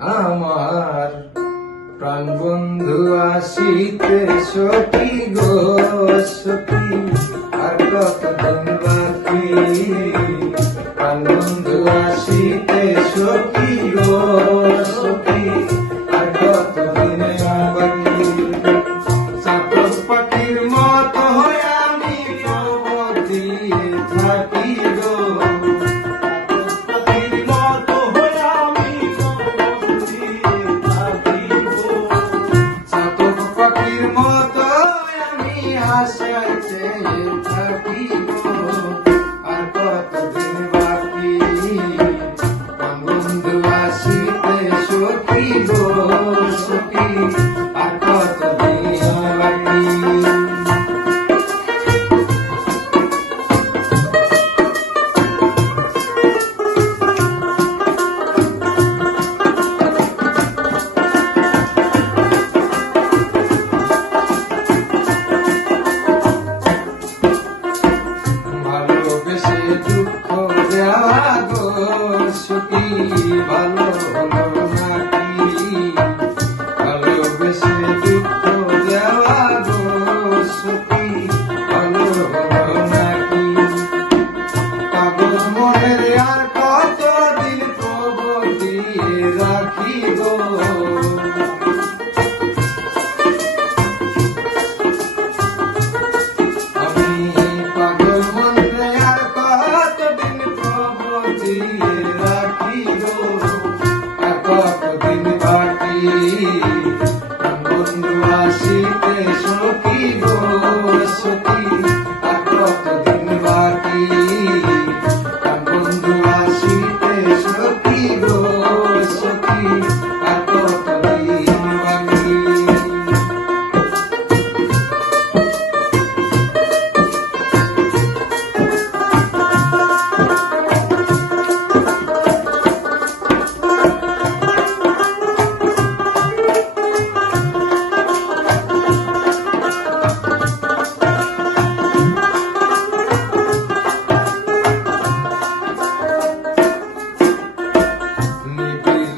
আমার প্রাণ বন্ধু আসিতে সখী গো সখী, আর কতদিন বাকি? প্রাণ বন্ধু আসিতে সখী গো সখী, আর কতদিন বাকি? চাতক পাখির মতো হয়ে আমি খবর দিয়ে থাকি গো, আশায় চেয়ে থাকি গো, আর কতদিন বাকি? বন্ধু আসিতে সখী গো সখী, আর কতদিন বাকি? দুঃখ দেওয়া গো সখী, ভালো হলো নাকি? ভালোবেসে দুঃখ দেওয়া গো সখী, ভালো হলো নাকি? পাগল মনের আর কতদিন খবর দিয়ে রাখি গো, বন্ধু আসিতে সখী গো সখী, আর কতদিন বাকি? বন্ধু আসিতে সখী গো সখী, আর কতদিন বাকি?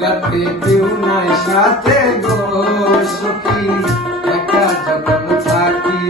রাতে কেউ নাই সাথে গো সখী, একা যখন থাকি